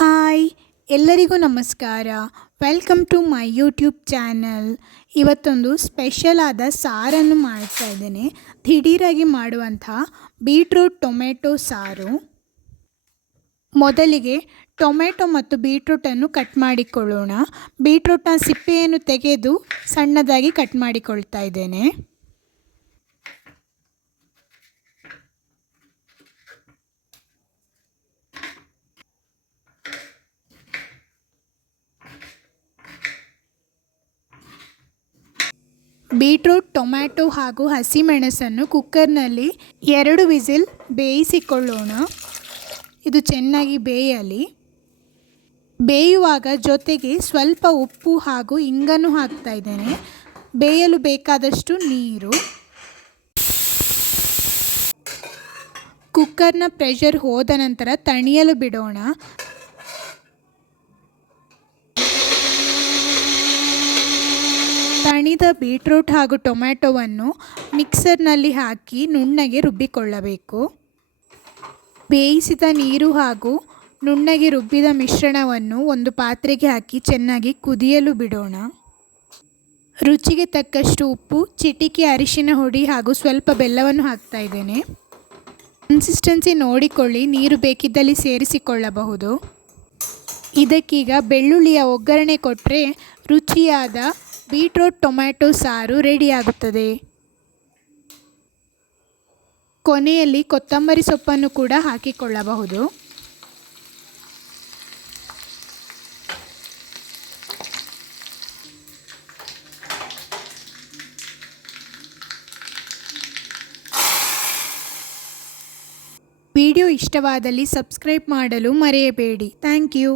Hi ಎಲ್ಲರಿಗೂ ನಮಸ್ಕಾರ. Welcome to my YouTube channel. ಇವತ್ತೊಂದು ಸ್ಪೆಷಲ್ ಆದ ಸಾರನ್ನು ಮಾಡ್ತಾ ಇದ್ದೇನೆ. ದಿಢೀರಾಗಿ ಮಾಡುವಂಥ ಬೀಟ್ರೂಟ್ ಟೊಮೆಟೊ ಸಾರು. ಮೊದಲಿಗೆ ಟೊಮೆಟೊ ಮತ್ತು ಬೀಟ್ರೂಟನ್ನು ಕಟ್ ಮಾಡಿಕೊಳ್ಳೋಣ. ಬೀಟ್ರೂಟ್ನ ಸಿಪ್ಪೆಯನ್ನು ತೆಗೆದು ಸಣ್ಣದಾಗಿ ಕಟ್ ಮಾಡಿಕೊಳ್ತಾ ಇದ್ದೇನೆ. ಬೀಟ್ರೂಟ್, ಟೊಮ್ಯಾಟೊ ಹಾಗೂ ಹಸಿಮೆಣಸನ್ನು ಕುಕ್ಕರ್ನಲ್ಲಿ 2 ವಿಸಿಲ್ ಬೇಯಿಸಿಕೊಳ್ಳೋಣ. ಇದು ಚೆನ್ನಾಗಿ ಬೇಯಲಿ. ಬೇಯುವಾಗ ಜೊತೆಗೆ ಸ್ವಲ್ಪ ಉಪ್ಪು ಹಾಗೂ ಇಂಗನ್ನು ಹಾಕ್ತಾ ಇದ್ದೇನೆ. ಬೇಯಲು ಬೇಕಾದಷ್ಟು ನೀರು. ಕುಕ್ಕರ್ನ ಪ್ರೆಷರ್ ಹೋದ ನಂತರ ತಣಿಯಲು ಬಿಡೋಣ. ತಣಿದ ಬೀಟ್ರೂಟ್ ಹಾಗೂ ಟೊಮ್ಯಾಟೊವನ್ನು ಮಿಕ್ಸರ್ನಲ್ಲಿ ಹಾಕಿ ನುಣ್ಣಗೆ ರುಬ್ಬಿಕೊಳ್ಳಬೇಕು. ಬೇಯಿಸಿದ ನೀರು ಹಾಗೂ ನುಣ್ಣಗೆ ರುಬ್ಬಿದ ಮಿಶ್ರಣವನ್ನು ಒಂದು ಪಾತ್ರೆಗೆ ಹಾಕಿ ಚೆನ್ನಾಗಿ ಕುದಿಯಲು ಬಿಡೋಣ. ರುಚಿಗೆ ತಕ್ಕಷ್ಟು ಉಪ್ಪು, ಚಿಟಿಕೆ ಅರಿಶಿನ ಹುಡಿ ಹಾಗೂ ಸ್ವಲ್ಪ ಬೆಲ್ಲವನ್ನು ಹಾಕ್ತಾ ಇದ್ದೇನೆ. ಕನ್ಸಿಸ್ಟೆನ್ಸಿ ನೋಡಿಕೊಳ್ಳಿ, ನೀರು ಬೇಕಿದ್ದಲ್ಲಿ ಸೇರಿಸಿಕೊಳ್ಳಬಹುದು. ಇದಕ್ಕೀಗ ಬೆಳ್ಳುಳ್ಳಿಯ ಒಗ್ಗರಣೆ ಕೊಟ್ಟರೆ ರುಚಿಯಾದ ಬೀಟ್ರೂಟ್ ಟೊಮ್ಯಾಟೊ ಸಾರು ರೆಡಿಯಾಗುತ್ತದೆ. ಕೊನೆಯಲ್ಲಿ ಕೊತ್ತಂಬರಿ ಸೊಪ್ಪನ್ನು ಕೂಡ ಹಾಕಿಕೊಳ್ಳಬಹುದು. ವಿಡಿಯೋ ಇಷ್ಟವಾದಲ್ಲಿ ಸಬ್ಸ್ಕ್ರೈಬ್ ಮಾಡಲು ಮರೆಯಬೇಡಿ. Thank you.